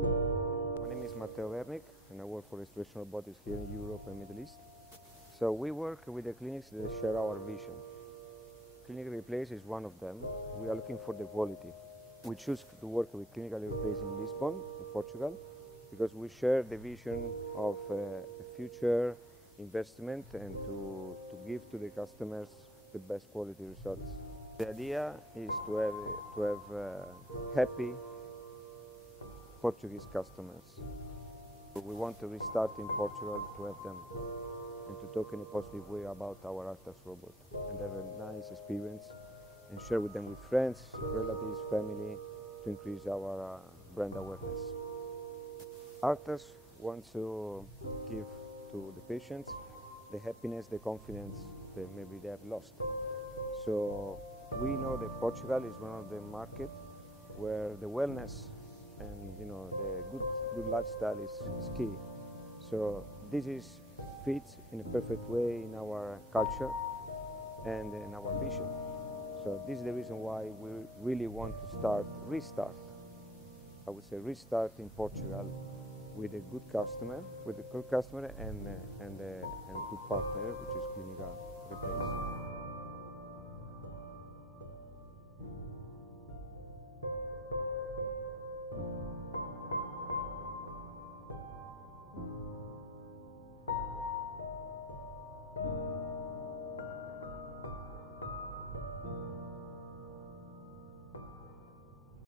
My name is Matteo Vernich and I work for Restoration Robotics here in Europe and Middle East. So we work with the clinics that share our vision. Clínica Replace is one of them. We are looking for the quality. We choose to work with Clínica Replace in Lisbon, in Portugal, because we share the vision of a future investment and to give to the customers the best quality results. The idea is to have happy Portuguese customers. We want to restart in Portugal to have them and to talk in a positive way about our ARTAS robot and have a nice experience and share with them with friends, relatives, family to increase our brand awareness. ARTAS wants to give to the patients the happiness, the confidence that maybe they have lost. So we know that Portugal is one of the markets where the wellness and the good lifestyle is key. So this fits in a perfect way in our culture and in our vision. So this is the reason why we really want to restart in Portugal with a good customer, and a good partner, which is Clínica Replace.